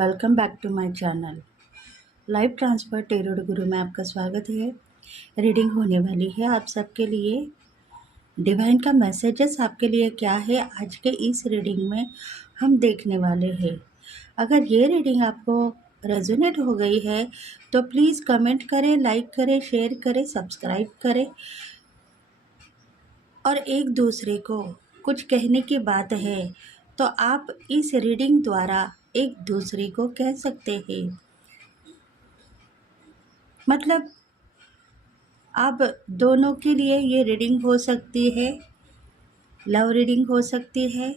Welcome back to my channel. Live transfer tarot guru में आपका स्वागत है। रीडिंग होने वाली है आप सबके लिए। डिवाइन का मैसेजेस आपके लिए क्या है आज के इस रीडिंग में हम देखने वाले हैं। अगर ये रीडिंग आपको रेजोनेट हो गई है तो प्लीज़ कमेंट करें, लाइक करें, शेयर करें, सब्सक्राइब करें और एक दूसरे को कुछ कहने की बात है तो आप इस रीडिंग द्वारा एक दूसरे को कह सकते हैं। मतलब आप दोनों के लिए ये रीडिंग हो सकती है, लव रीडिंग हो सकती है,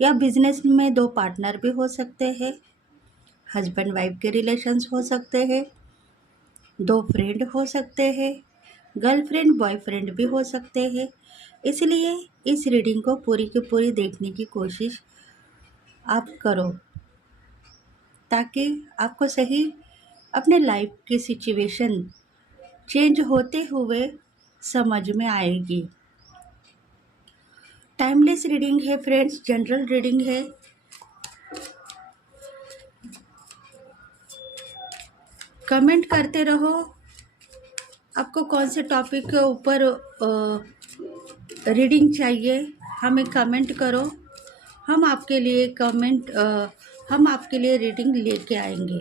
या बिजनेस में दो पार्टनर भी हो सकते हैं, हस्बैंड वाइफ के रिलेशंस हो सकते हैं, दो फ्रेंड हो सकते हैं, गर्लफ्रेंड बॉयफ्रेंड भी हो सकते हैं। इसलिए इस रीडिंग को पूरी की पूरी देखने की कोशिश आप करो ताकि आपको सही अपने लाइफ की सिचुएशन चेंज होते हुए समझ में आएगी। टाइमलेस रीडिंग है फ्रेंड्स, जनरल रीडिंग है। कमेंट करते रहो आपको कौन से टॉपिक के ऊपर रीडिंग चाहिए, हमें कमेंट करो। हम आपके लिए हम आपके लिए रीडिंग लेके आएंगे।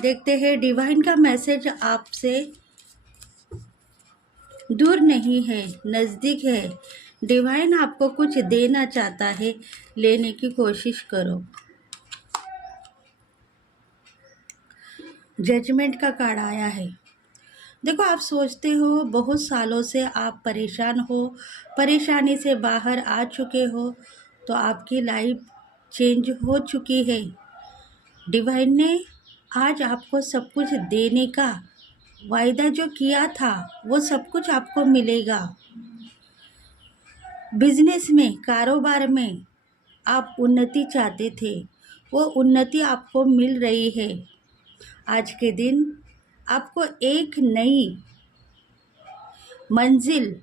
देखते हैं डिवाइन का मैसेज आपसे दूर नहीं है, नज़दीक है। डिवाइन आपको कुछ देना चाहता है, लेने की कोशिश करो। जजमेंट का कार्ड आया है। देखो, आप सोचते हो बहुत सालों से आप परेशान हो, परेशानी से बाहर आ चुके हो, तो आपकी लाइफ चेंज हो चुकी है। डिवाइन ने आज आपको सब कुछ देने का वायदा जो किया था वो सब कुछ आपको मिलेगा। बिजनेस में, कारोबार में आप उन्नति चाहते थे, वो उन्नति आपको मिल रही है। आज के दिन आपको एक नई मंजिल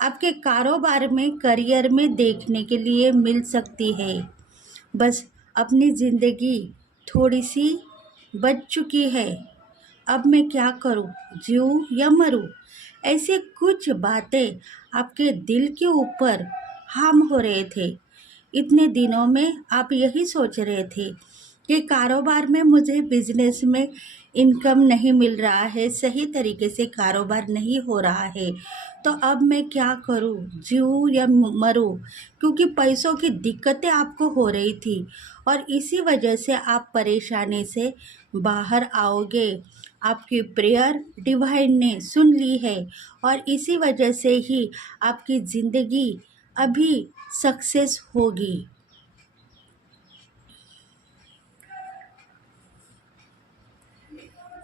आपके कारोबार में, करियर में देखने के लिए मिल सकती है। बस अपनी ज़िंदगी थोड़ी सी बच चुकी है। अब मैं क्या करूं, जीऊं या मरूं? ऐसे कुछ बातें आपके दिल के ऊपर हार्म हो रहे थे। इतने दिनों में आप यही सोच रहे थे कि कारोबार में मुझे, बिजनेस में इनकम नहीं मिल रहा है, सही तरीके से कारोबार नहीं हो रहा है, तो अब मैं क्या करूं, जीऊं या मरूं? क्योंकि पैसों की दिक्कतें आपको हो रही थी और इसी वजह से आप परेशानी से बाहर आओगे। आपकी प्रेयर डिवाइन ने सुन ली है और इसी वजह से ही आपकी ज़िंदगी अभी सक्सेस होगी।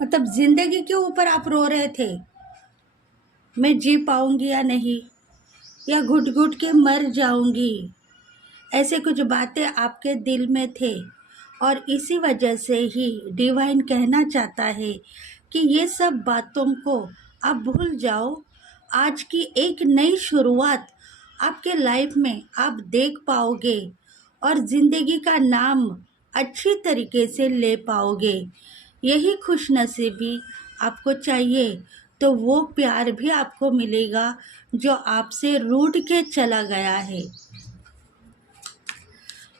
मतलब ज़िंदगी के ऊपर आप रो रहे थे, मैं जी पाऊंगी या नहीं, या घुट घुट के मर जाऊंगी। ऐसे कुछ बातें आपके दिल में थे और इसी वजह से ही डिवाइन कहना चाहता है कि ये सब बातों को आप भूल जाओ। आज की एक नई शुरुआत आपके लाइफ में आप देख पाओगे और ज़िंदगी का नाम अच्छी तरीके से ले पाओगे। यही खुशनसीबी आपको चाहिए तो वो प्यार भी आपको मिलेगा जो आपसे रूठ के चला गया है।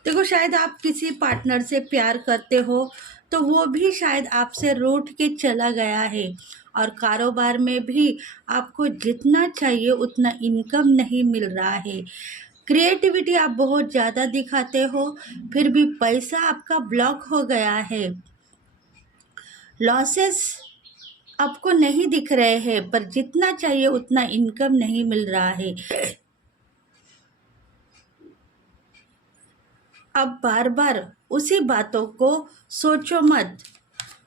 देखो, शायद आप किसी पार्टनर से प्यार करते हो तो वो भी शायद आपसे रूठ के चला गया है और कारोबार में भी आपको जितना चाहिए उतना इनकम नहीं मिल रहा है। क्रिएटिविटी आप बहुत ज़्यादा दिखाते हो, फिर भी पैसा आपका ब्लॉक हो गया है। लॉसेस आपको नहीं दिख रहे हैं, पर जितना चाहिए उतना इनकम नहीं मिल रहा है। अब बार बार उसी बातों को सोचो मत,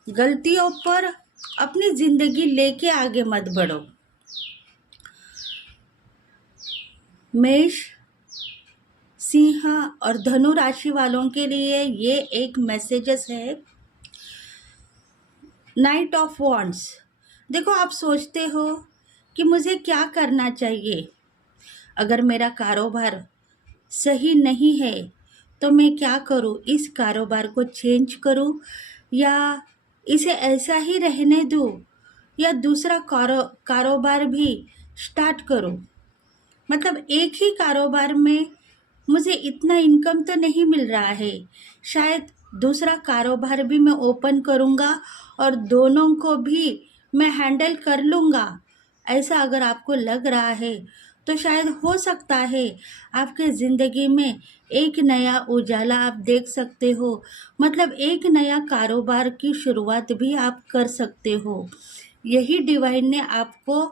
गलतियों पर अपनी ज़िंदगी लेके आगे मत बढ़ो। मेष, सिंह और धनु राशि वालों के लिए ये एक मैसेजेस है। Night of wands. देखो, आप सोचते हो कि मुझे क्या करना चाहिए। अगर मेरा कारोबार सही नहीं है, तो मैं क्या करूँ? इस कारोबार को चेंज करूँ या इसे ऐसा ही रहने दूँ या दूसरा कारोबार भी स्टार्ट करूँ? मतलब एक ही कारोबार में मुझे इतना इनकम तो नहीं मिल रहा है। शायद दूसरा कारोबार भी मैं ओपन करूँगा और दोनों को भी मैं हैंडल कर लूँगा। ऐसा अगर आपको लग रहा है तो शायद हो सकता है आपके ज़िंदगी में एक नया उजाला आप देख सकते हो। मतलब एक नया कारोबार की शुरुआत भी आप कर सकते हो। यही डिवाइन ने आपको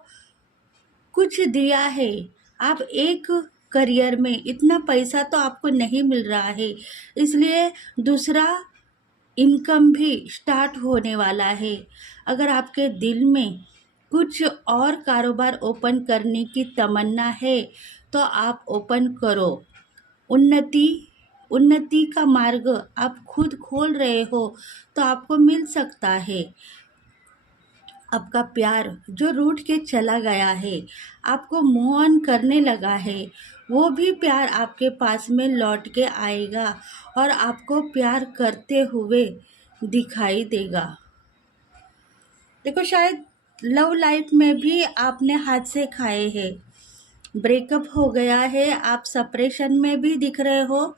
कुछ दिया है। आप एक करियर में इतना पैसा तो आपको नहीं मिल रहा है, इसलिए दूसरा इनकम भी स्टार्ट होने वाला है। अगर आपके दिल में कुछ और कारोबार ओपन करने की तमन्ना है तो आप ओपन करो। उन्नति उन्नति का मार्ग आप खुद खोल रहे हो तो आपको मिल सकता है। आपका प्यार जो रूठ के चला गया है, आपको मूव ऑन करने लगा है, वो भी प्यार आपके पास में लौट के आएगा और आपको प्यार करते हुए दिखाई देगा। देखो, शायद लव लाइफ में भी आपने हाथ से खाए हैं। ब्रेकअप हो गया है, आप सेपरेशन में भी दिख रहे हो,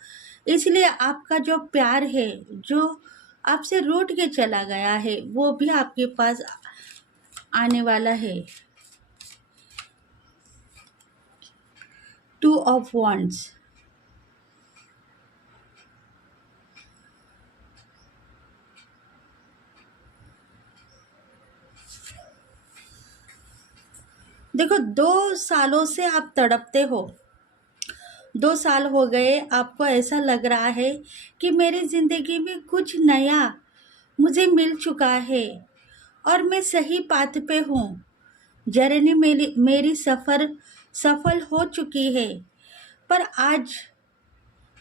इसलिए आपका जो प्यार है, जो आपसे रूठ के चला गया है, वो भी आपके पास आने वाला है। टू ऑफ wands, देखो 2 सालों से आप तड़पते हो। 2 साल हो गए, आपको ऐसा लग रहा है कि मेरी ज़िंदगी में कुछ नया मुझे मिल चुका है और मैं सही पाथ पे हूँ। जर्नी मेरी मेरी सफल हो चुकी है। पर आज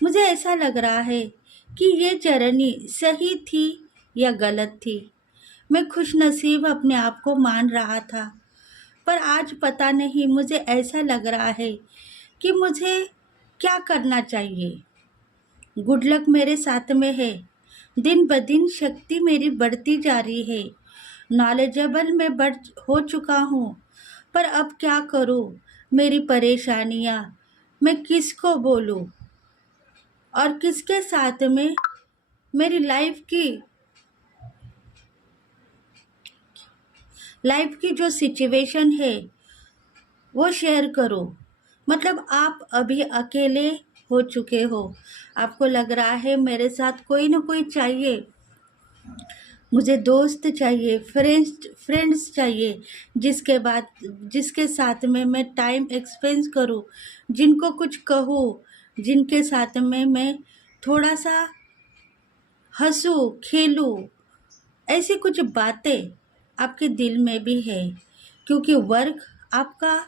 मुझे ऐसा लग रहा है कि ये जर्नी सही थी या गलत थी। मैं खुशनसीब अपने आप को मान रहा था, पर आज पता नहीं, मुझे ऐसा लग रहा है कि मुझे क्या करना चाहिए। गुड लक मेरे साथ में है। दिन ब दिन शक्ति मेरी बढ़ती जा रही है। नॉलेजेबल मैं बढ़ हो चुका हूँ, पर अब क्या करूँ? मेरी परेशानियाँ मैं किसको बोलूँ और किसके साथ में मेरी लाइफ की जो सिचुएशन है वो शेयर करो। मतलब आप अभी अकेले हो चुके हो। आपको लग रहा है मेरे साथ कोई ना कोई चाहिए, मुझे दोस्त चाहिए, फ्रेंड्स चाहिए, जिसके साथ में मैं टाइम एक्सपेंस करूं, जिनको कुछ कहूं, जिनके साथ में मैं थोड़ा सा हंसूं खेलूं। ऐसी कुछ बातें आपके दिल में भी है, क्योंकि वर्क आपका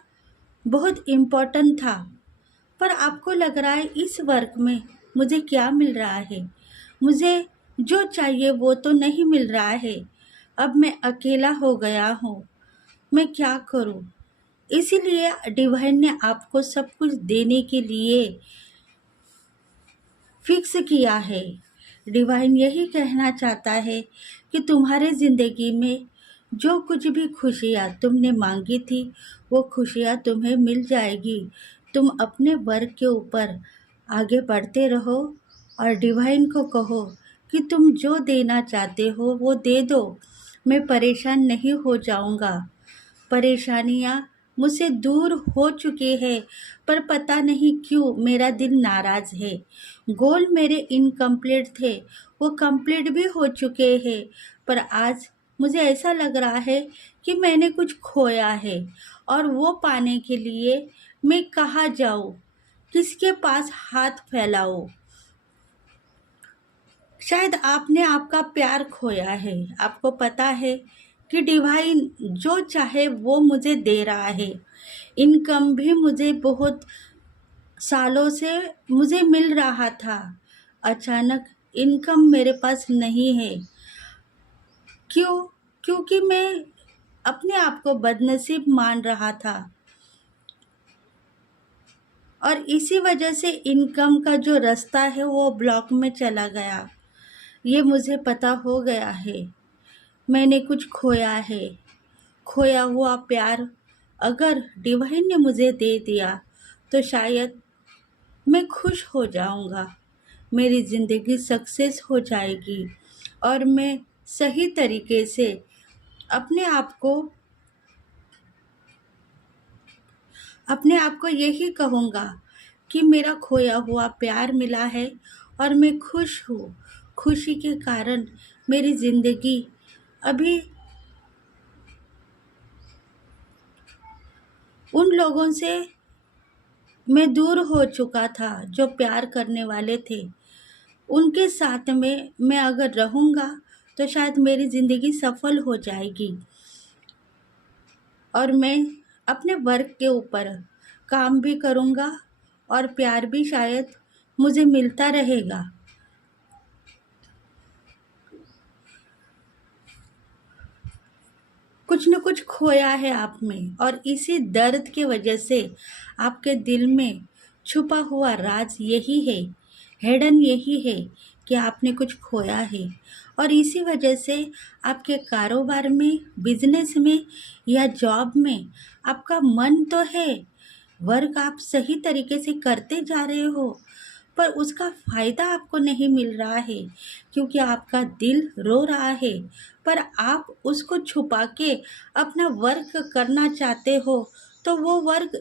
बहुत इम्पोर्टेंट था, पर आपको लग रहा है इस वर्क में मुझे क्या मिल रहा है? मुझे जो चाहिए वो तो नहीं मिल रहा है। अब मैं अकेला हो गया हूँ, मैं क्या करूँ? इसीलिए डिवाइन ने आपको सब कुछ देने के लिए फिक्स किया है। डिवाइन यही कहना चाहता है कि तुम्हारे ज़िंदगी में जो कुछ भी खुशियाँ तुमने मांगी थी, वो खुशियाँ तुम्हें मिल जाएगी। तुम अपने वर्क के ऊपर आगे बढ़ते रहो और डिवाइन को कहो कि तुम जो देना चाहते हो वो दे दो। मैं परेशान नहीं हो जाऊँगा। परेशानियाँ मुझसे दूर हो चुकी है, पर पता नहीं क्यों मेरा दिल नाराज़ है। गोल मेरे इनकम्प्लीट थे, वो कंप्लीट भी हो चुके हैं, पर आज मुझे ऐसा लग रहा है कि मैंने कुछ खोया है और वो पाने के लिए मैं कहाँ जाऊँ, किसके पास हाथ फैलाऊँ। शायद आपने आपका प्यार खोया है। आपको पता है कि डिवाइन जो चाहे वो मुझे दे रहा है। इनकम भी मुझे बहुत सालों से मुझे मिल रहा था, अचानक इनकम मेरे पास नहीं है। क्यों? क्योंकि मैं अपने आप को बदनसीब मान रहा था। और इसी वजह से इनकम का जो रास्ता है वो ब्लॉक में चला गया। ये मुझे पता हो गया है। मैंने कुछ खोया है। खोया हुआ प्यार अगर डिवाइन ने मुझे दे दिया तो शायद मैं खुश हो जाऊंगा, मेरी ज़िंदगी सक्सेस हो जाएगी और मैं सही तरीके से अपने आप को यही कहूँगा कि मेरा खोया हुआ प्यार मिला है और मैं खुश हूँ। खुशी के कारण मेरी ज़िंदगी अभी उन लोगों से मैं दूर हो चुका था जो प्यार करने वाले थे। उनके साथ में मैं अगर रहूँगा तो शायद मेरी ज़िंदगी सफल हो जाएगी और मैं अपने वर्क के ऊपर काम भी करूँगा और प्यार भी शायद मुझे मिलता रहेगा। कुछ न कुछ खोया है आप में और इसी दर्द की वजह से आपके दिल में छुपा हुआ राज यही है, हिडन यही है कि आपने कुछ खोया है। और इसी वजह से आपके कारोबार में, बिजनेस में या जॉब में आपका मन तो है, वर्क आप सही तरीके से करते जा रहे हो, पर उसका फ़ायदा आपको नहीं मिल रहा है क्योंकि आपका दिल रो रहा है। पर आप उसको छुपा के अपना वर्क करना चाहते हो तो वो वर्क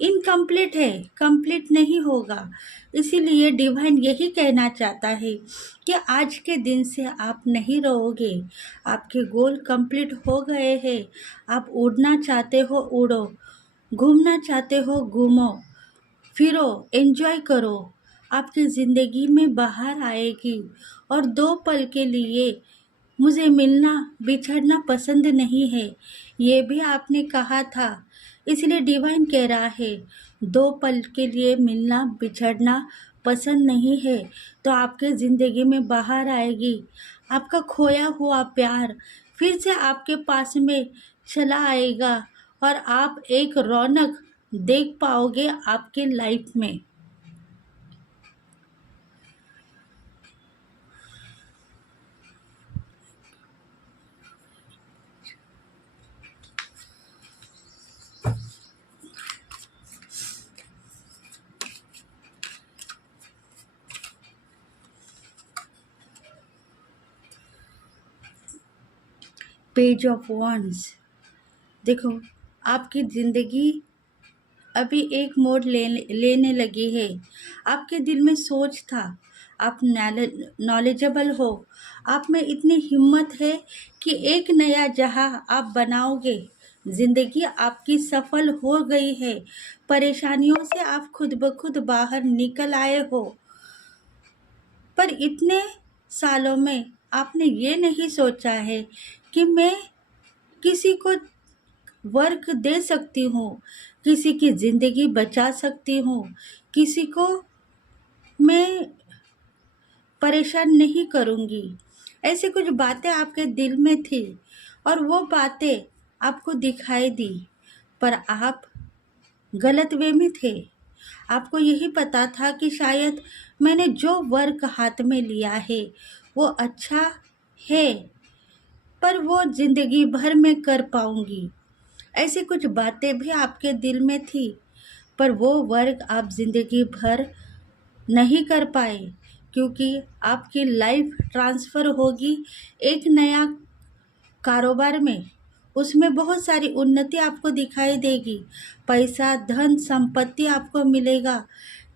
इनकम्प्लीट है, कंप्लीट नहीं होगा। इसीलिए डिवाइन यही कहना चाहता है कि आज के दिन से आप नहीं रहोगे, आपके गोल कंप्लीट हो गए हैं। आप उड़ना चाहते हो उड़ो, घूमना चाहते हो घूमो, फिरो, एंजॉय करो। आपकी ज़िंदगी में बाहर आएगी और 2 पल के लिए मुझे मिलना बिछड़ना पसंद नहीं है, ये भी आपने कहा था। इसलिए डिवाइन कह रहा है 2 पल के लिए मिलना बिछड़ना पसंद नहीं है तो आपके ज़िंदगी में बाहर आएगी। आपका खोया हुआ प्यार फिर से आपके पास में चला आएगा और आप एक रौनक देख पाओगे आपके लाइफ में। पेज ऑफ वॉन्ड्स, देखो आपकी ज़िंदगी अभी एक मोड़ लेने लगी है। आपके दिल में सोच था, आप नॉलेजेबल हो, आप में इतनी हिम्मत है कि एक नया जहां आप बनाओगे। ज़िंदगी आपकी सफल हो गई है, परेशानियों से आप खुद ब खुद बाहर निकल आए हो। पर इतने सालों में आपने ये नहीं सोचा है कि मैं किसी को वर्क दे सकती हूँ, किसी की ज़िंदगी बचा सकती हूँ, किसी को मैं परेशान नहीं करूँगी। ऐसी कुछ बातें आपके दिल में थी और वो बातें आपको दिखाई दी, पर आप गलत वे में थे। आपको यही पता था कि शायद मैंने जो वर्क हाथ में लिया है वो अच्छा है, पर वो ज़िंदगी भर में कर पाऊँगी। ऐसी कुछ बातें भी आपके दिल में थी, पर वो वर्क आप ज़िंदगी भर नहीं कर पाए क्योंकि आपकी लाइफ ट्रांसफ़र होगी एक नया कारोबार में। उसमें बहुत सारी उन्नति आपको दिखाई देगी, पैसा, धन, संपत्ति आपको मिलेगा।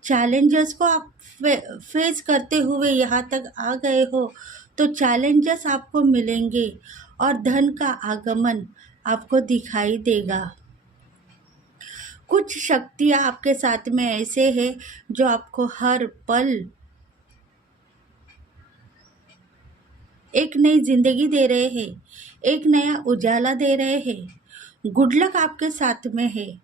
चैलेंजेस को आप फेस करते हुए यहाँ तक आ गए हो तो चैलेंजेस आपको मिलेंगे और धन का आगमन आपको दिखाई देगा। कुछ शक्तियाँ आपके साथ में ऐसे है जो आपको हर पल एक नई ज़िंदगी दे रहे हैं, एक नया उजाला दे रहे हैं। गुड लक आपके साथ में है।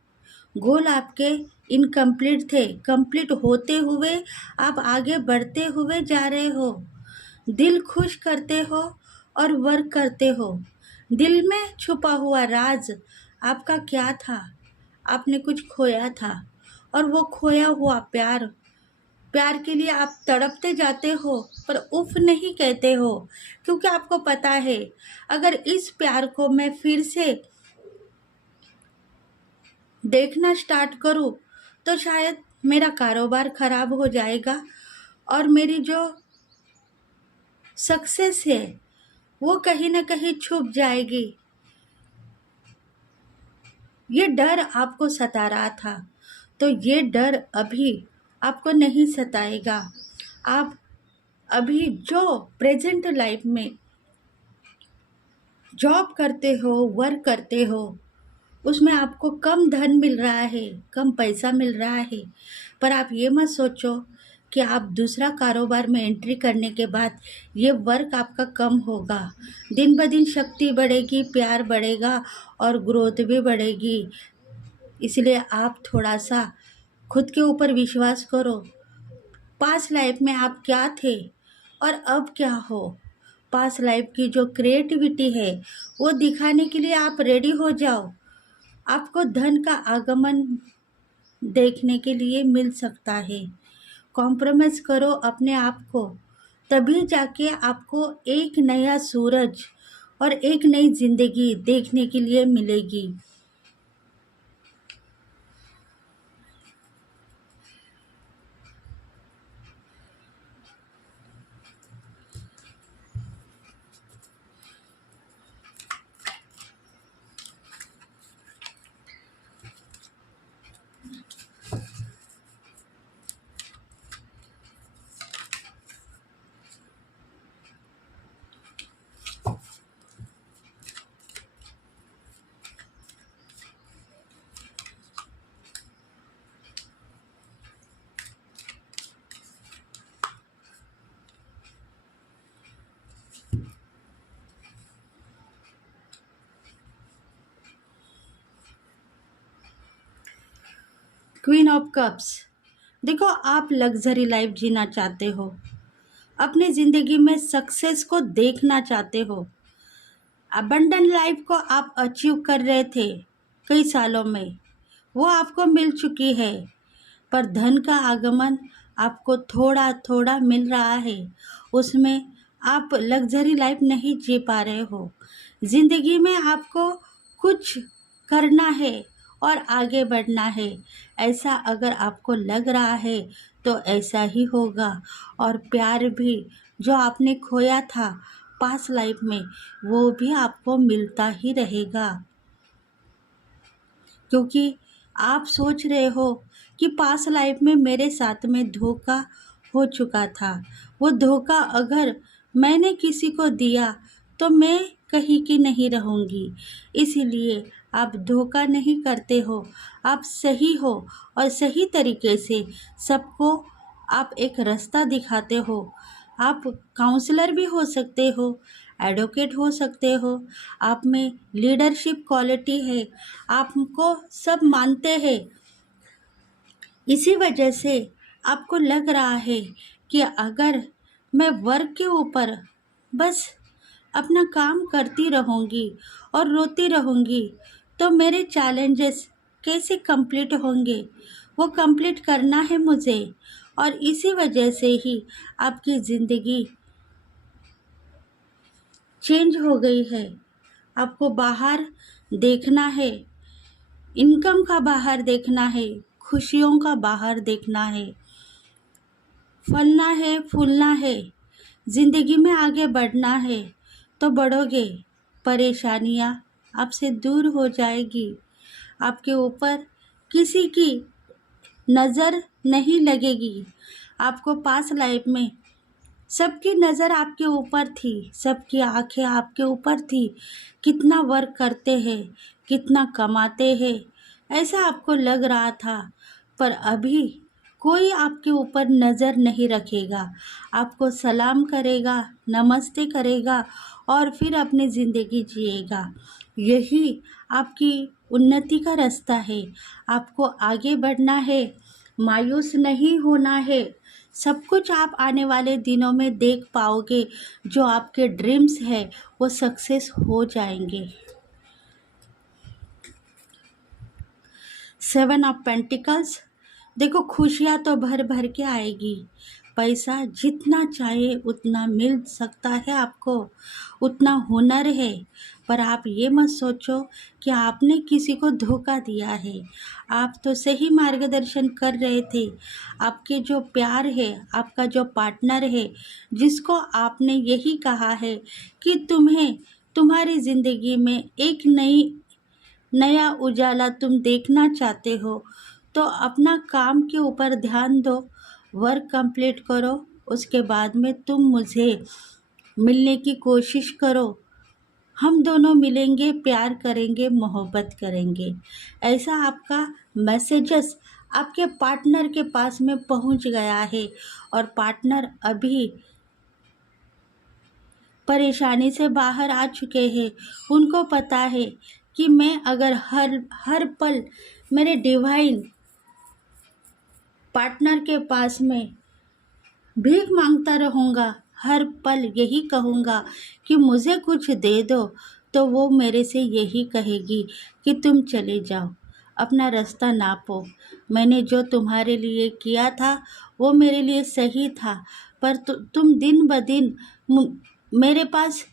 गोल आपके इनकम्प्लीट थे, कंप्लीट होते हुए आप आगे बढ़ते हुए जा रहे हो। दिल खुश करते हो और वर्क करते हो। दिल में छुपा हुआ राज आपका क्या था, आपने कुछ खोया था, और वो खोया हुआ प्यार प्यार के लिए आप तड़पते जाते हो, पर उफ नहीं कहते हो, क्योंकि आपको पता है अगर इस प्यार को मैं फिर से देखना स्टार्ट करूं तो शायद मेरा कारोबार खराब हो जाएगा और मेरी जो सक्सेस है वो कहीं ना कहीं छुप जाएगी। ये डर आपको सता रहा था, तो ये डर अभी आपको नहीं सताएगा। आप अभी जो प्रेजेंट लाइफ में जॉब करते हो, वर्क करते हो, उसमें आपको कम धन मिल रहा है, कम पैसा मिल रहा है, पर आप ये मत सोचो कि आप दूसरा कारोबार में एंट्री करने के बाद ये वर्क आपका कम होगा। दिन ब दिन शक्ति बढ़ेगी, प्यार बढ़ेगा और ग्रोथ भी बढ़ेगी। इसलिए आप थोड़ा सा खुद के ऊपर विश्वास करो। पास्ट लाइफ में आप क्या थे और अब क्या हो, पास्ट लाइफ की जो क्रिएटिविटी है वो दिखाने के लिए आप रेडी हो जाओ। आपको धन का आगमन देखने के लिए मिल सकता है। कॉम्प्रोमाइज़ करो अपने आप को, तभी जाके आपको एक नया सूरज और एक नई ज़िंदगी देखने के लिए मिलेगी। क्वीन ऑफ कप्स, देखो आप लग्जरी लाइफ जीना चाहते हो, अपनी ज़िंदगी में सक्सेस को देखना चाहते हो। अबंडेंट लाइफ को आप अचीव कर रहे थे कई सालों में, वो आपको मिल चुकी है, पर धन का आगमन आपको थोड़ा थोड़ा मिल रहा है। उसमें आप लग्जरी लाइफ नहीं जी पा रहे हो। ज़िंदगी में आपको कुछ करना है और आगे बढ़ना है। ऐसा अगर आपको लग रहा है तो ऐसा ही होगा। और प्यार भी जो आपने खोया था पास्ट लाइफ में, वो भी आपको मिलता ही रहेगा। क्योंकि आप सोच रहे हो कि पास्ट लाइफ में मेरे साथ में धोखा हो चुका था, वो धोखा अगर मैंने किसी को दिया तो मैं कहीं की नहीं रहूँगी। इसीलिए आप धोखा नहीं करते हो, आप सही हो और सही तरीके से सबको आप एक रास्ता दिखाते हो। आप काउंसलर भी हो सकते हो, एडवोकेट हो सकते हो, आप में लीडरशिप क्वालिटी है, आपको सब मानते हैं। इसी वजह से आपको लग रहा है कि अगर मैं वर्क के ऊपर बस अपना काम करती रहूँगी और रोती रहूँगी तो मेरे चैलेंजेस कैसे कंप्लीट होंगे, वो कंप्लीट करना है मुझे। और इसी वजह से ही आपकी ज़िंदगी चेंज हो गई है। आपको बाहर देखना है, इनकम का बाहर देखना है, खुशियों का बाहर देखना है, फलना है, फूलना है, ज़िंदगी में आगे बढ़ना है तो बढ़ोगे। परेशानियाँ आपसे दूर हो जाएगी, आपके ऊपर किसी की नज़र नहीं लगेगी। आपको पास्ट लाइफ में सबकी नज़र आपके ऊपर थी, सबकी आंखें आपके ऊपर थी, कितना वर्क करते हैं, कितना कमाते हैं, ऐसा आपको लग रहा था। पर अभी कोई आपके ऊपर नज़र नहीं रखेगा, आपको सलाम करेगा, नमस्ते करेगा और फिर अपनी ज़िंदगी जिएगा। यही आपकी उन्नति का रास्ता है। आपको आगे बढ़ना है, मायूस नहीं होना है। सब कुछ आप आने वाले दिनों में देख पाओगे, जो आपके ड्रीम्स है वो सक्सेस हो जाएंगे। Seven of pentacles. देखो खुशियाँ तो भर भर के आएगी, पैसा जितना चाहे उतना मिल सकता है आपको, उतना हुनर है। पर आप ये मत सोचो कि आपने किसी को धोखा दिया है। आप तो सही मार्गदर्शन कर रहे थे। आपके जो प्यार है, आपका जो पार्टनर है, जिसको आपने यही कहा है कि तुम्हें तुम्हारी ज़िंदगी में एक नया उजाला तुम देखना चाहते हो, तो अपना काम के ऊपर ध्यान दो, वर्क कंप्लीट करो, उसके बाद में तुम मुझे मिलने की कोशिश करो। हम दोनों मिलेंगे, प्यार करेंगे, मोहब्बत करेंगे। ऐसा आपका मैसेजेस आपके पार्टनर के पास में पहुंच गया है, और पार्टनर अभी परेशानी से बाहर आ चुके हैं। उनको पता है कि मैं अगर हर हर पल मेरे डिवाइन पार्टनर के पास में भीख मांगता रहूँगा, हर पल यही कहूँगा कि मुझे कुछ दे दो, तो वो मेरे से यही कहेगी कि तुम चले जाओ, अपना रास्ता नापो। मैंने जो तुम्हारे लिए किया था वो मेरे लिए सही था, पर तुम दिन ब दिन मेरे पास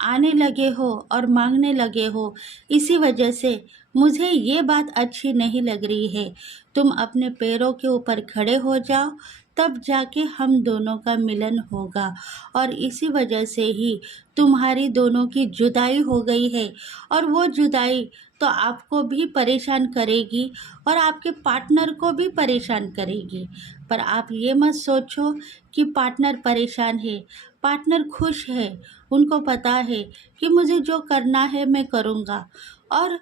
आने लगे हो और मांगने लगे हो। इसी वजह से मुझे ये बात अच्छी नहीं लग रही है। तुम अपने पैरों के ऊपर खड़े हो जाओ, तब जाके हम दोनों का मिलन होगा। और इसी वजह से ही तुम्हारी दोनों की जुदाई हो गई है, और वो जुदाई तो आपको भी परेशान करेगी और आपके पार्टनर को भी परेशान करेगी। पर आप ये मत सोचो कि पार्टनर परेशान है, पार्टनर खुश है। उनको पता है कि मुझे जो करना है मैं करूँगा, और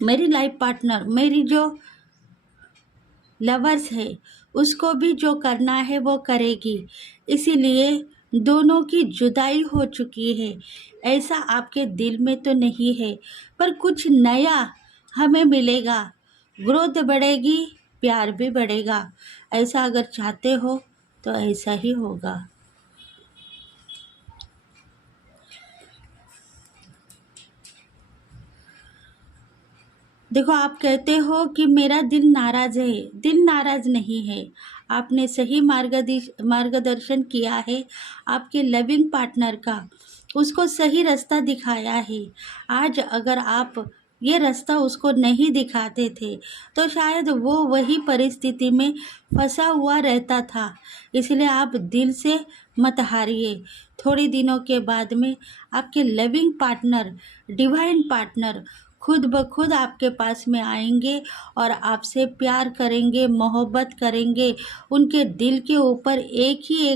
मेरी लाइफ पार्टनर, मेरी जो लवर्स है, उसको भी जो करना है वो करेगी। इसीलिए दोनों की जुदाई हो चुकी है। ऐसा आपके दिल में तो नहीं है, पर कुछ नया हमें मिलेगा, ग्रोथ बढ़ेगी, प्यार भी बढ़ेगा। ऐसा अगर चाहते हो तो ऐसा ही होगा। देखो, आप कहते हो कि मेरा दिल नाराज़ है। दिल नाराज़ नहीं है। आपने सही मार्गदर्शन किया है आपके लविंग पार्टनर का, उसको सही रास्ता दिखाया है। आज अगर आप ये रास्ता उसको नहीं दिखाते थे, तो शायद वो वही परिस्थिति में फंसा हुआ रहता था। इसलिए आप दिल से मत हारिए। थोड़े दिनों के बाद में आपके लविंग पार्टनर, डिवाइन पार्टनर खुद ब खुद आपके पास में आएंगे और आपसे प्यार करेंगे, मोहब्बत करेंगे। उनके दिल के ऊपर एक ही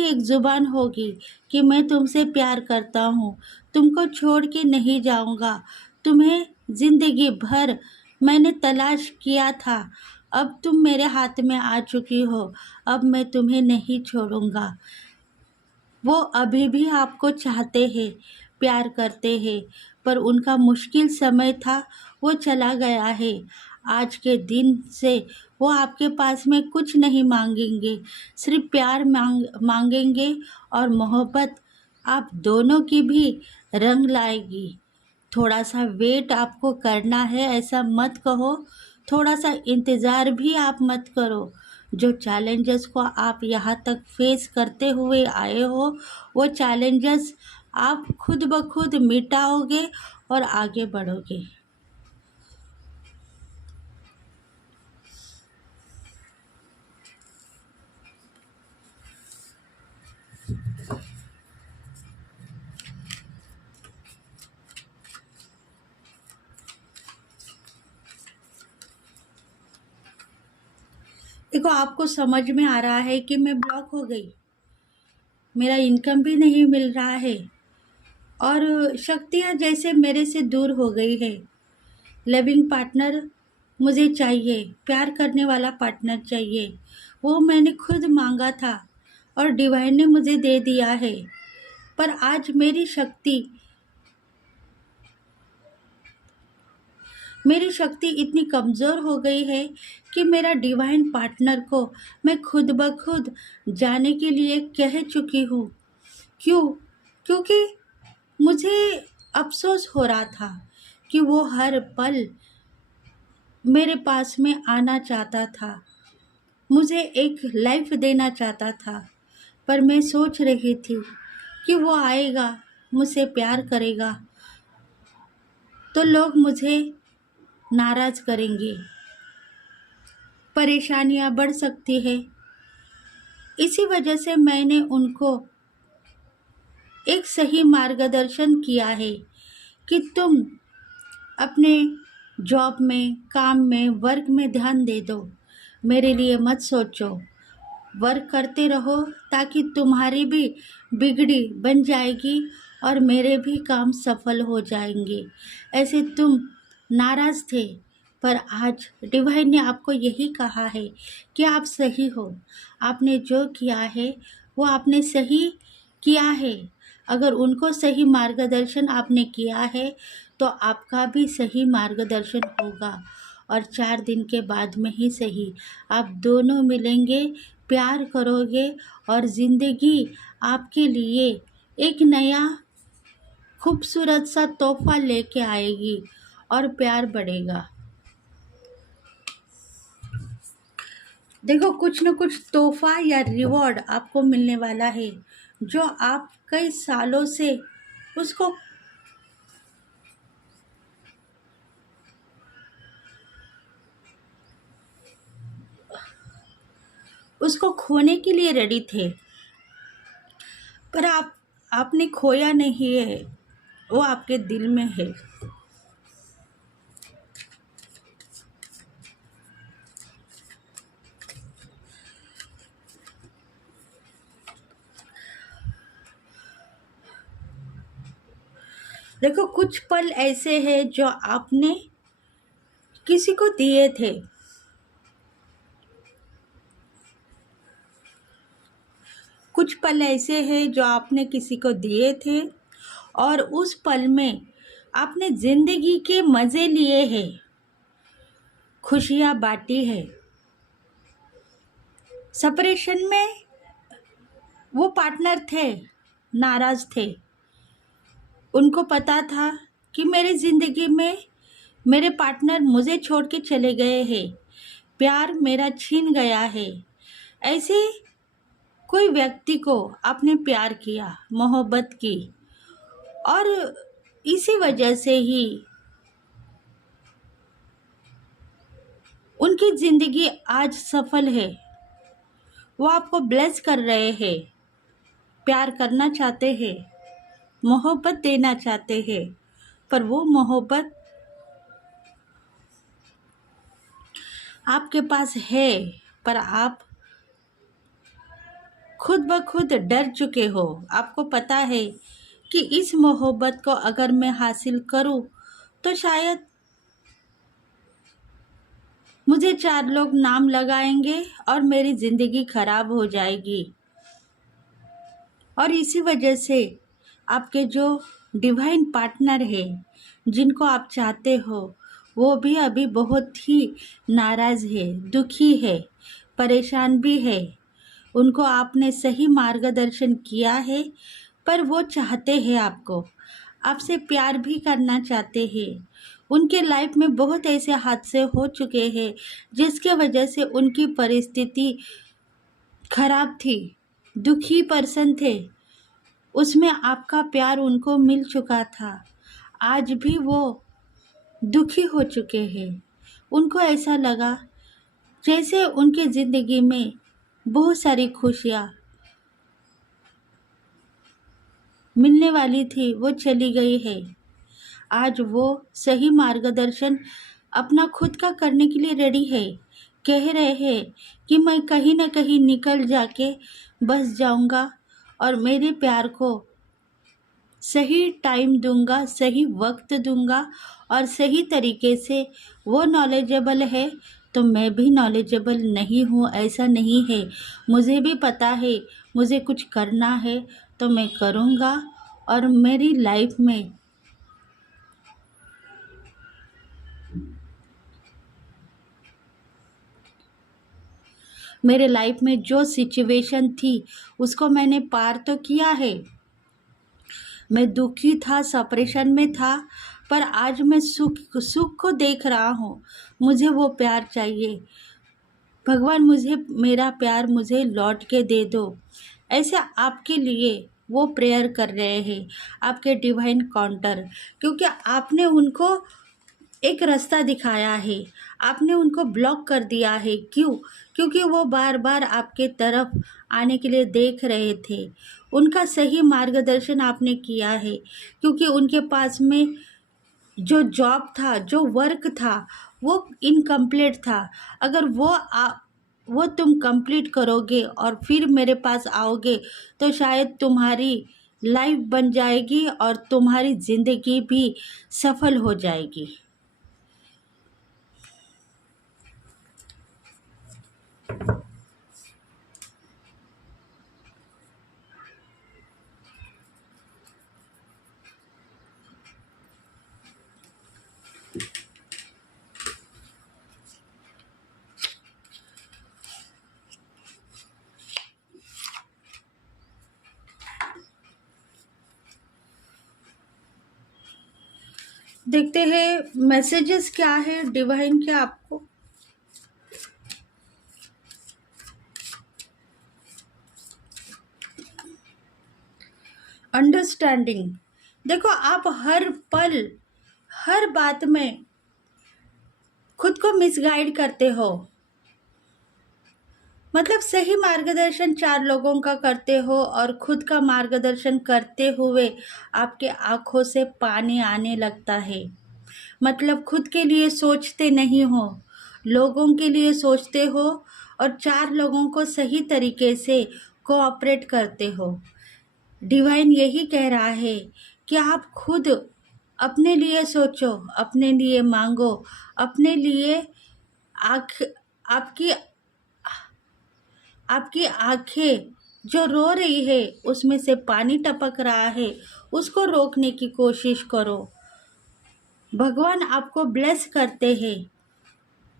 एक ज़ुबान होगी कि मैं तुमसे प्यार करता हूँ, तुमको छोड़ के नहीं जाऊँगा, तुम्हें ज़िंदगी भर मैंने तलाश किया था, अब तुम मेरे हाथ में आ चुकी हो, अब मैं तुम्हें नहीं छोड़ूँगा। वो अभी भी आपको चाहते हैं, प्यार करते हैं, पर उनका मुश्किल समय था, वो चला गया है। आज के दिन से वो आपके पास में कुछ नहीं मांगेंगे, सिर्फ प्यार मांगेंगे, और मोहब्बत आप दोनों की भी रंग लाएगी। थोड़ा सा वेट आपको करना है, ऐसा मत कहो। थोड़ा सा इंतज़ार भी आप मत करो। जो चैलेंजेस को आप यहाँ तक फेस करते हुए आए हो, वो चैलेंजेस आप खुद ब खुद मिटाओगे और आगे बढ़ोगे। देखो, आपको समझ में आ रहा है कि मैं ब्लॉक हो गई, मेरा इनकम भी नहीं मिल रहा है, और शक्तियाँ जैसे मेरे से दूर हो गई है। लविंग पार्टनर मुझे चाहिए, प्यार करने वाला पार्टनर चाहिए। वो मैंने खुद मांगा था और डिवाइन ने मुझे दे दिया है। पर आज मेरी शक्ति इतनी कमज़ोर हो गई है कि मेरा डिवाइन पार्टनर को मैं खुद ब खुद जाने के लिए कह चुकी हूँ। क्यों? क्योंकि मुझे अफ़सोस हो रहा था कि वो हर पल मेरे पास में आना चाहता था, मुझे एक लाइफ देना चाहता था। पर मैं सोच रही थी कि वो आएगा, मुझसे प्यार करेगा तो लोग मुझे नाराज़ करेंगे, परेशानियां बढ़ सकती है। इसी वजह से मैंने उनको एक सही मार्गदर्शन किया है कि तुम अपने जॉब में, काम में, वर्क में ध्यान दे दो, मेरे लिए मत सोचो, वर्क करते रहो ताकि तुम्हारी भी बिगड़ी बन जाएगी और मेरे भी काम सफल हो जाएंगे। ऐसे तुम नाराज़ थे, पर आज डिवाइन ने आपको यही कहा है कि आप सही हो। आपने जो किया है वो आपने सही किया है। अगर उनको सही मार्गदर्शन आपने किया है तो आपका भी सही मार्गदर्शन होगा, और 4 दिन के बाद में ही सही आप दोनों मिलेंगे, प्यार करोगे और ज़िंदगी आपके लिए एक नया खूबसूरत सा तोहफा लेके आएगी और प्यार बढ़ेगा। देखो, कुछ न कुछ तोहफा या रिवॉर्ड आपको मिलने वाला है जो आप कई सालों से उसको उसको खोने के लिए रेडी थे, पर आपने खोया नहीं है, वो आपके दिल में है। देखो, कुछ पल ऐसे हैं जो आपने किसी को दिए थे, कुछ पल ऐसे हैं जो आपने किसी को दिए थे और उस पल में आपने ज़िंदगी के मज़े लिए हैं, खुशियाँ बांटी है। सेपरेशन में वो पार्टनर थे, नाराज़ थे, उनको पता था कि मेरी ज़िंदगी में मेरे पार्टनर मुझे छोड़ के चले गए हैं, प्यार मेरा छीन गया है। ऐसे कोई व्यक्ति को आपने प्यार किया, मोहब्बत की, और इसी वजह से ही उनकी ज़िंदगी आज सफल है। वो आपको ब्लेस कर रहे हैं, प्यार करना चाहते हैं, मोहब्बत देना चाहते हैं, पर वो मोहब्बत आपके पास है, पर आप खुद ब खुद डर चुके हो। आपको पता है कि इस मोहब्बत को अगर मैं हासिल करूं तो शायद मुझे 4 लोग नाम लगाएंगे और मेरी ज़िंदगी खराब हो जाएगी। और इसी वजह से आपके जो डिवाइन पार्टनर है, जिनको आप चाहते हो, वो भी अभी बहुत ही नाराज़ है, दुखी है, परेशान भी है। उनको आपने सही मार्गदर्शन किया है, पर वो चाहते हैं आपसे प्यार भी करना चाहते हैं। उनके लाइफ में बहुत ऐसे हादसे हो चुके हैं जिसके वजह से उनकी परिस्थिति खराब थी, दुखी पर्सन थे, उसमें आपका प्यार उनको मिल चुका था। आज भी वो दुखी हो चुके हैं। उनको ऐसा लगा जैसे उनकी ज़िंदगी में बहुत सारी खुशियाँ मिलने वाली थी, वो चली गई है। आज वो सही मार्गदर्शन अपना खुद का करने के लिए रेडी है। कह रहे हैं कि मैं कहीं ना कहीं निकल जाके बस जाऊंगा और मेरे प्यार को सही टाइम दूंगा, सही वक्त दूंगा और सही तरीके से। वो नॉलेजेबल है तो मैं भी नॉलेजेबल नहीं हूँ, ऐसा नहीं है। मुझे भी पता है मुझे कुछ करना है तो मैं करूँगा, और मेरी लाइफ में मेरे लाइफ में जो सिचुएशन थी उसको मैंने पार तो किया है। मैं दुखी था, सेपरेशन में था, पर आज मैं सुख सुख को देख रहा हूँ, मुझे वो प्यार चाहिए। भगवान मुझे मेरा प्यार मुझे लौट के दे दो। ऐसे आपके लिए वो प्रेयर कर रहे हैं, आपके डिवाइन काउंटर, क्योंकि आपने उनको एक रास्ता दिखाया है, आपने उनको ब्लॉक कर दिया है। क्यों? क्योंकि वो बार बार आपके तरफ आने के लिए देख रहे थे। उनका सही मार्गदर्शन आपने किया है, क्योंकि उनके पास में जो जॉब था, जो वर्क था, वो इनकम्प्लीट था। अगर वो तुम कंप्लीट करोगे और फिर मेरे पास आओगे, तो शायद तुम्हारी लाइफ बन जाएगी और तुम्हारी ज़िंदगी भी सफल हो जाएगी। देखते हैं मैसेजेस क्या है डिवाइन के आपको। अंडरस्टैंडिंग। देखो, आप हर पल हर बात में खुद को मिसगाइड करते हो, मतलब सही मार्गदर्शन 4 लोगों का करते हो और खुद का मार्गदर्शन करते हुए आपके आँखों से पानी आने लगता है। मतलब खुद के लिए सोचते नहीं हो, लोगों के लिए सोचते हो और 4 लोगों को सही तरीके से कोऑपरेट करते हो। डिवाइन यही कह रहा है कि आप खुद अपने लिए सोचो, अपने लिए मांगो, अपने लिए आँख आपकी आपकी आँखें जो रो रही है, उसमें से पानी टपक रहा है, उसको रोकने की कोशिश करो। भगवान आपको ब्लेस करते हैं।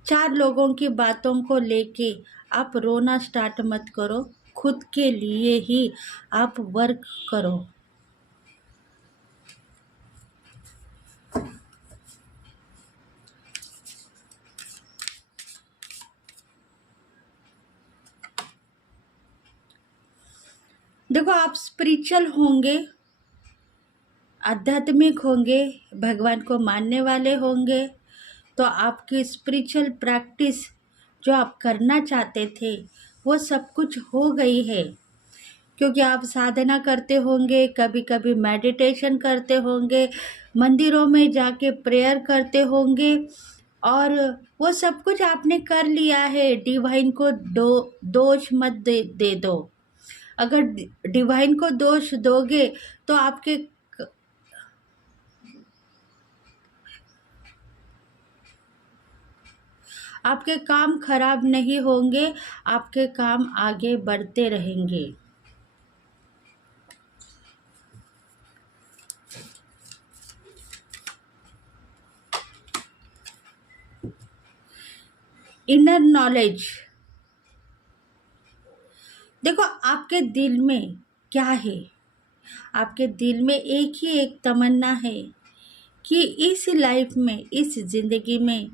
4 लोगों की बातों को लेके आप रोना स्टार्ट मत करो, खुद के लिए ही आप वर्क करो। देखो, आप स्पिरिचुअल होंगे, आध्यात्मिक होंगे, भगवान को मानने वाले होंगे, तो आपकी स्पिरिचुअल प्रैक्टिस जो आप करना चाहते थे, वो सब कुछ हो गई है। क्योंकि आप साधना करते होंगे, कभी कभी मेडिटेशन करते होंगे, मंदिरों में जाके प्रेयर करते होंगे, और वो सब कुछ आपने कर लिया है। डिवाइन को दोष मत दे दो। अगर डिवाइन को दोष दोगे तो आपके काम खराब नहीं होंगे, आपके काम आगे बढ़ते रहेंगे। Inner knowledge. देखो, आपके दिल में क्या है? आपके दिल में एक तमन्ना है कि इस लाइफ में, इस ज़िंदगी में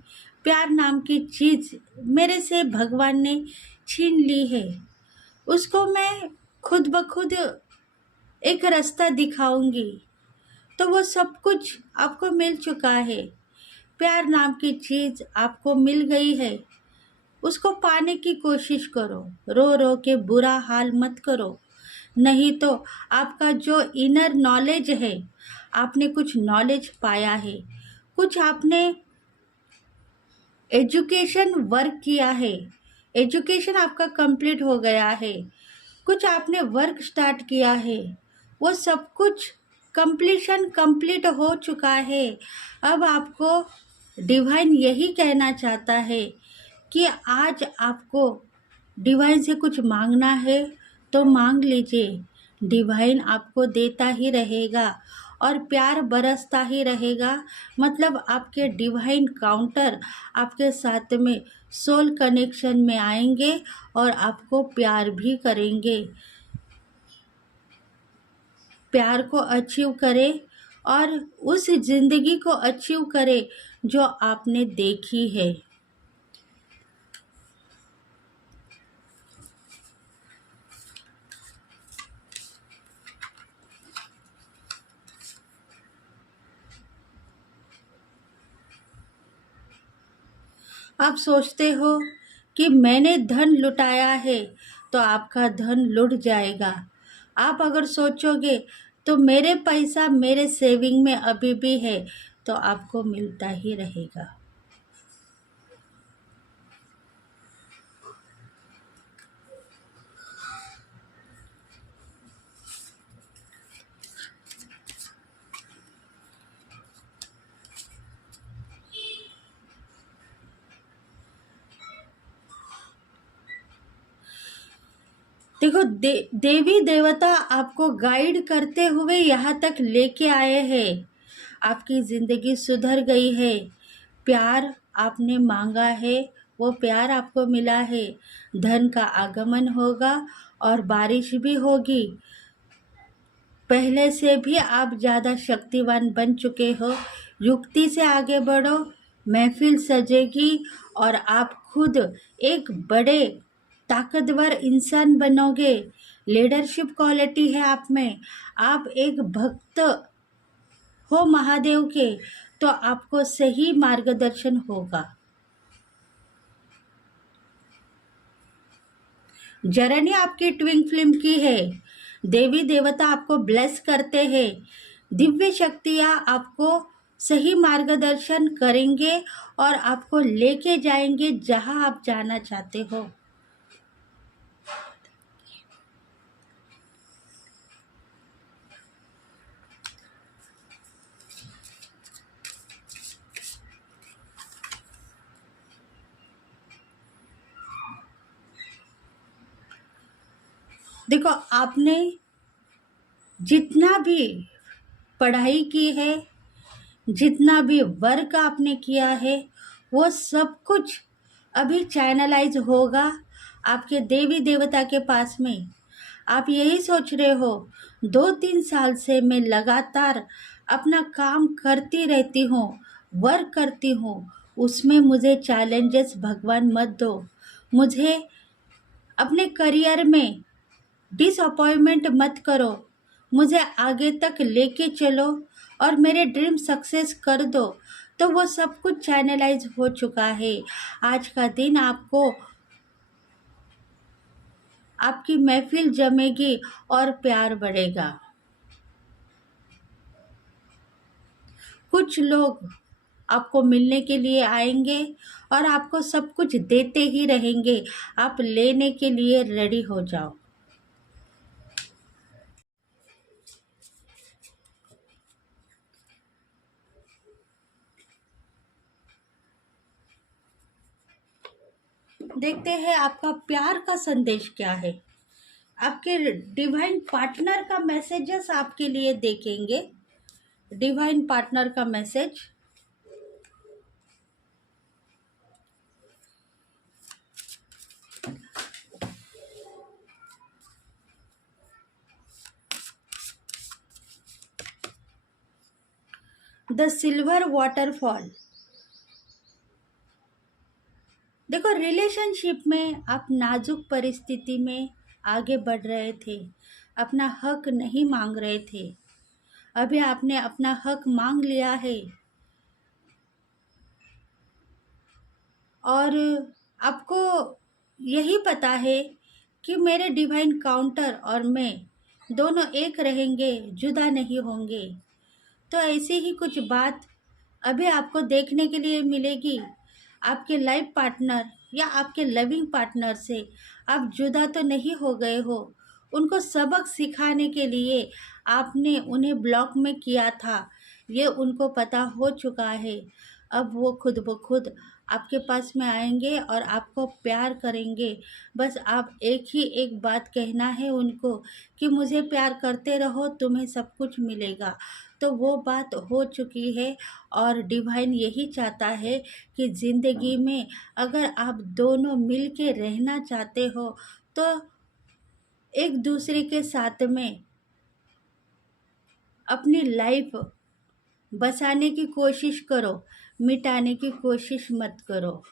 प्यार नाम की चीज़ मेरे से भगवान ने छीन ली है। उसको मैं खुद ब खुद एक रास्ता दिखाऊंगी। तो वो सब कुछ आपको मिल चुका है। प्यार नाम की चीज़ आपको मिल गई है। उसको पाने की कोशिश करो, रो रो के बुरा हाल मत करो। नहीं तो आपका जो इनर नॉलेज है, आपने कुछ नॉलेज पाया है, कुछ आपने एजुकेशन वर्क किया है, एजुकेशन आपका कंप्लीट हो गया है, कुछ आपने वर्क स्टार्ट किया है, वो सब कुछ कंप्लीट हो चुका है। अब आपको डिवाइन यही कहना चाहता है कि आज आपको डिवाइन से कुछ मांगना है तो मांग लीजिए। डिवाइन आपको देता ही रहेगा और प्यार बरसता ही रहेगा। मतलब आपके डिवाइन काउंटर आपके साथ में सोल कनेक्शन में आएंगे और आपको प्यार भी करेंगे। प्यार को अचीव करें और उस ज़िंदगी को अचीव करें जो आपने देखी है। आप सोचते हो कि मैंने धन लुटाया है तो आपका धन लुट जाएगा। आप अगर सोचोगे तो मेरे पैसा मेरे सेविंग में अभी भी है तो आपको मिलता ही रहेगा। देखो देवी देवता आपको गाइड करते हुए यहाँ तक लेके आए हैं। आपकी ज़िंदगी सुधर गई है। प्यार आपने मांगा है, वो प्यार आपको मिला है। धन का आगमन होगा और बारिश भी होगी। पहले से भी आप ज़्यादा शक्तिवान बन चुके हो। युक्ति से आगे बढ़ो, महफिल सजेगी और आप खुद एक बड़े ताकतवर इंसान बनोगे। लीडरशिप क्वालिटी है आप में। आप एक भक्त हो महादेव के, तो आपको सही मार्गदर्शन होगा। जर्नी आपकी ट्विंक फिल्म की है। देवी देवता आपको ब्लेस करते हैं। दिव्य शक्तियाँ आपको सही मार्गदर्शन करेंगे और आपको लेके जाएंगे जहां आप जाना चाहते हो। देखो, आपने जितना भी पढ़ाई की है, जितना भी वर्क आपने किया है, वो सब कुछ अभी चैनलाइज होगा आपके देवी देवता के पास में। आप यही सोच रहे हो 2-3 साल से मैं लगातार अपना काम करती रहती हूँ, वर्क करती हूँ, उसमें मुझे चैलेंजेस भगवान मत दो। मुझे अपने करियर में डिसअपॉइंटमेंट मत करो। मुझे आगे तक लेके चलो और मेरे ड्रीम सक्सेस कर दो। तो वो सब कुछ चैनलाइज हो चुका है। आज का दिन आपकी महफिल जमेगी और प्यार बढ़ेगा। कुछ लोग आपको मिलने के लिए आएंगे और आपको सब कुछ देते ही रहेंगे। आप लेने के लिए रेडी हो जाओ। देखते हैं आपका प्यार का संदेश क्या है। आपके डिवाइन पार्टनर का मैसेजेस आपके लिए देखेंगे। डिवाइन पार्टनर का मैसेज। The silver waterfall. देखो, रिलेशनशिप में आप नाजुक परिस्थिति में आगे बढ़ रहे थे, अपना हक नहीं मांग रहे थे। अभी आपने अपना हक मांग लिया है और आपको यही पता है कि मेरे डिवाइन काउंटर और मैं दोनों एक रहेंगे, जुदा नहीं होंगे। तो ऐसी ही कुछ बात अभी आपको देखने के लिए मिलेगी। आपके लाइफ पार्टनर या आपके लविंग पार्टनर से आप जुदा तो नहीं हो गए हो। उनको सबक सिखाने के लिए आपने उन्हें ब्लॉक में किया था, ये उनको पता हो चुका है। अब वो खुद ब खुद आपके पास में आएंगे और आपको प्यार करेंगे। बस आप एक बात कहना है उनको कि मुझे प्यार करते रहो, तुम्हें सब कुछ मिलेगा। तो वो बात हो चुकी है और डिवाइन यही चाहता है कि ज़िंदगी में अगर आप दोनों मिल के रहना चाहते हो तो एक दूसरे के साथ में अपनी लाइफ बसाने की कोशिश करो, मिटाने की कोशिश मत करो।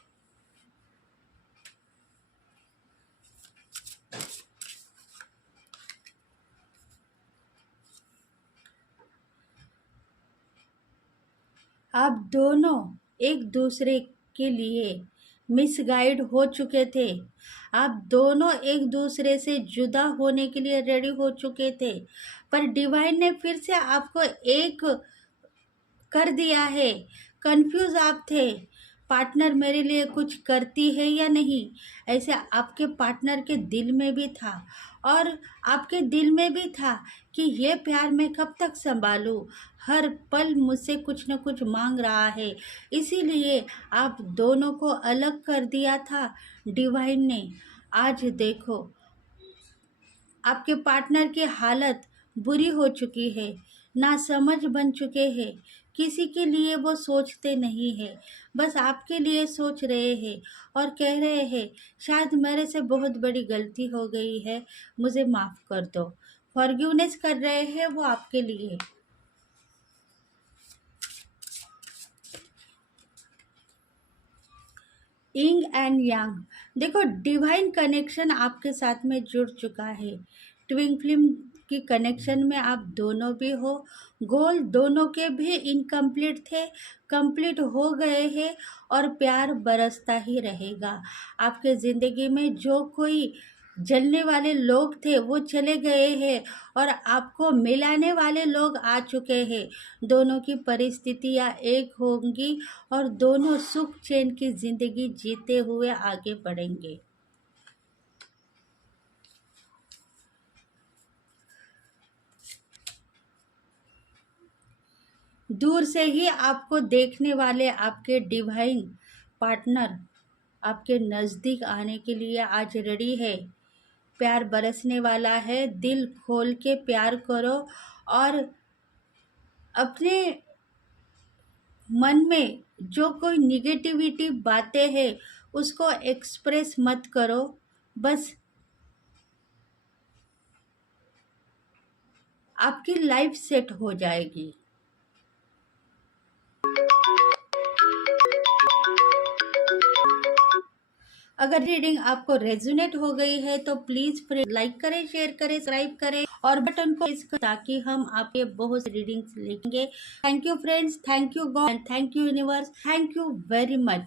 आप दोनों एक दूसरे के लिए मिसगाइड हो चुके थे। आप दोनों एक दूसरे से जुदा होने के लिए रेडी हो चुके थे, पर डिवाइन ने फिर से आपको एक कर दिया है। कंफ्यूज आप थे, पार्टनर मेरे लिए कुछ करती है या नहीं, ऐसे आपके पार्टनर के दिल में भी था, और आपके दिल में भी था कि ये प्यार मैं कब तक संभालूं, हर पल मुझसे कुछ न कुछ मांग रहा है। इसीलिए आप दोनों को अलग कर दिया था डिवाइन ने। आज देखो, आपके पार्टनर की हालत बुरी हो चुकी है, नासमझ बन चुके हैं, किसी के लिए वो सोचते नहीं हैं, बस आपके लिए सोच रहे हैं और कह रहे हैं शायद मेरे से बहुत बड़ी गलती हो गई है, मुझे माफ़ कर दो। फॉरगिवनेस कर रहे हैं वो आपके लिए। इंग एंड यांग, देखो डिवाइन कनेक्शन आपके साथ में जुड़ चुका है। ट्विन फ्लेम की कनेक्शन में आप दोनों भी हो। गोल दोनों के भी इनकम्प्लीट थे, कंप्लीट हो गए हैं, और प्यार बरसता ही रहेगा। आपके ज़िंदगी में जो कोई जलने वाले लोग थे वो चले गए हैं, और आपको मिलाने वाले लोग आ चुके हैं। दोनों की परिस्थितियाँ एक होंगी, और दोनों सुख चैन की ज़िंदगी जीते हुए आगे बढ़ेंगे। दूर से ही आपको देखने वाले आपके डिवाइन पार्टनर आपके नज़दीक आने के लिए आज रेडी है। प्यार बरसने वाला है, दिल खोल के प्यार करो, और अपने मन में जो कोई निगेटिविटी बातें हैं उसको एक्सप्रेस मत करो। बस आपकी लाइफ सेट हो जाएगी। अगर रीडिंग आपको रेजोनेट हो गई है तो प्लीज लाइक करें, शेयर करें, सब्सक्राइब करें और बटन को प्रेस करें, ताकि हम आपके बहुत सी रीडिंग्स लेंगे। Thank you friends, thank you God, thank you universe, thank you very much.